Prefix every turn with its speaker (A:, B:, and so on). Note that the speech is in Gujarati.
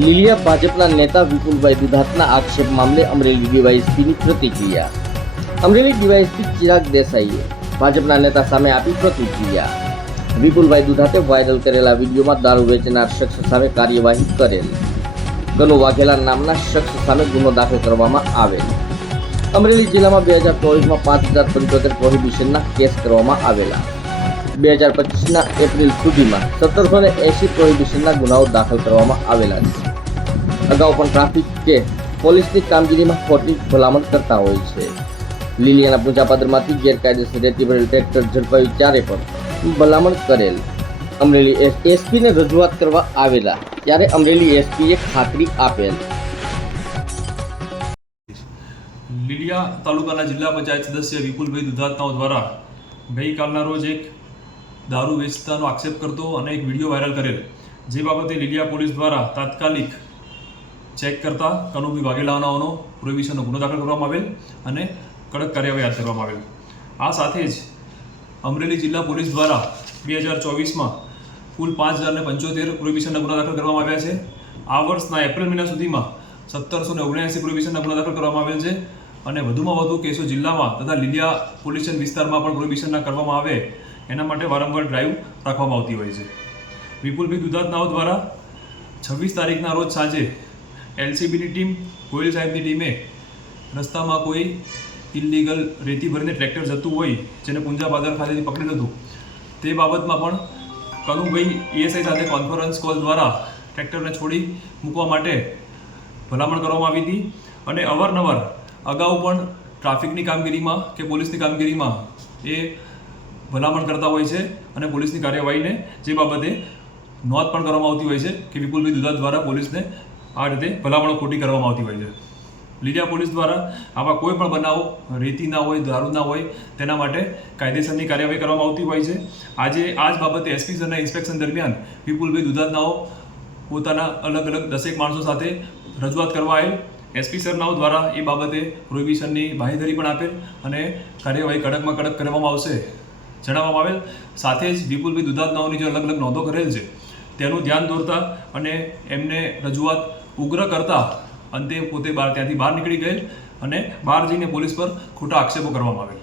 A: લીલિયા ભાજપના નેતા વિપુલભાઈ દુધાતના આક્ષેપ મામલે અમરેલી ડીવાયએસપીની પ્રતિક્રિયા. અમરેલી ડીવાયએસપી ચિરાગ દેસાઈએ ભાજપના નેતા સામે આપી પ્રતિક્રિયા. વિપુલભાઈ દુધાતે વાયરલ કરેલા વિડીયોમાં દારૂ વેચનાર શખ્સ સામે કાર્યવાહી કરેલ. ગનુ વાઘેલા નામના શખ્સ સામે ગુનો દાખલ કરવામાં આવેલ. અમરેલી જિલ્લામાં બે હજાર ચોવીસમાં પાંચ હજાર પંચોતેર પ્રોહિબિશનના કેસ કરવામાં આવેલા. બે હજાર પચીસના એપ્રિલ સુધીમાં સત્તરસો ને એંશી પ્રોહિબિશનના ગુનાઓ દાખલ કરવામાં આવેલા છે. અગાઉ પણ ટ્રાફિક કે પોલીસની કામગીરીમાં ખોટી ભલામણ કરતા હોય છે. લીલિયાના પૂંજાપાદરમાંથી ગેરકાયદેસર રેતી ભરેલ ટ્રેક્ટર ઝડપાયું ત્યારે પણ ભલામણ કરેલ. અમરેલી એસપીને રજૂઆત કરવા આવેલા, ત્યારે અમરેલી એસપીએ ખાતરી આપેલ.
B: લીલિયા તાલુકાના જિલ્લા પંચાયત સદસ્ય વિપુલભાઈ દુધાતનાઓ દ્વારા ગઈકાલના રોજ એક દારૂ વેચતાનો આક્ષેપ કરતો અને એક વીડિયો વાયરલ કરેલ. જે બાબતે લીલિયા પોલીસ દ્વારા તાત્કાલિક ચેક કરતા કનુભાઈ વાઘેલાઓનો પ્રોહિબિશનનો ગુનો દાખલ કરવામાં આવેલ અને કડક કાર્યવાહી હાથ ધરવામાં આવેલ. આ સાથે જ અમરેલી જિલ્લા પોલીસ દ્વારા બે હજાર ચોવીસમાં કુલ પાંચ હજારને પંચોતેર પ્રોહિબિશનના ગુના દાખલ કરવામાં આવ્યા છે. આ વર્ષના એપ્રિલ મહિના સુધીમાં સત્તરસો ને ઓગણ્યાસી પ્રોહિબિશનના ગુના દાખલ કરવામાં આવેલ છે અને વધુમાં વધુ કેસો જિલ્લામાં તથા લીલિયા પોલ્યુશન વિસ્તારમાં પણ પ્રોહિબિશનના કરવામાં આવે એના માટે વારંવાર ડ્રાઈવ રાખવામાં આવતી હોય છે. વિપુલભાઈ દુધાતનાઓ દ્વારા છવ્વીસ તારીખના રોજ સાંજે એલસીબીની ટીમ, ગોયલ સાહેબની ટીમે રસ્તામાં કોઈ ઇલીગલ રેતી ભરીને ટ્રેક્ટર જતું હોય, જેને પુંજા બાદર ખાતેથી પકડેલું હતું, તે બાબતમાં પણ કનુભાઈ ઈએસઆઈ સાથે કોન્ફરન્સ કોલ દ્વારા ટ્રેક્ટરને છોડી મૂકવા માટે ભલામણ કરવામાં આવી હતી અને અવારનવાર અગાઉ પણ ટ્રાફિકની કામગીરીમાં કે પોલીસની કામગીરીમાં એ ભલામણ કરતા હોય છે અને પોલીસની કાર્યવાહીને જે બાબતે નોંધ પણ કરવામાં આવતી હોય છે કે વિપુલભાઈ દુધા દ્વારા પોલીસને આ રીતે ભલામણો ખોટી કરવામાં આવતી હોય છે. લીડિયા પોલીસ દ્વારા આવા કોઈ પણ બનાવો રેતી ના હોય, દારૂ ના હોય, તેના માટે કાયદેસરની કાર્યવાહી કરવામાં આવતી હોય છે. આજે આ જ બાબતે એસપી સરના ઇન્સ્પેક્શન દરમિયાન વિપુલભાઈ દુધાતનાઓ પોતાના અલગ અલગ દસેક માણસો સાથે રજૂઆત કરવા આવેલ. એસપી સરનાઓ દ્વારા એ બાબતે પ્રોહિબિશનની બાહેધરી પણ આપેલ અને કાર્યવાહી કડકમાં કડક કરવામાં આવશે. જણાવવામાં આવેલ. સાથે જ વિપુલભાઈ દુધાતનાઓની જે અલગ અલગ નોંધો કરેલ છે, તેનું ધ્યાન દોરતા અને એમને રજૂઆત ઉગ્ર કરતા અંતે પોતે બહાર ત્યાંથી બહાર નીકળી ગયેલ અને બહાર જઈને પોલીસ પર ખોટા આક્ષેપો કરવામાં આવેલ.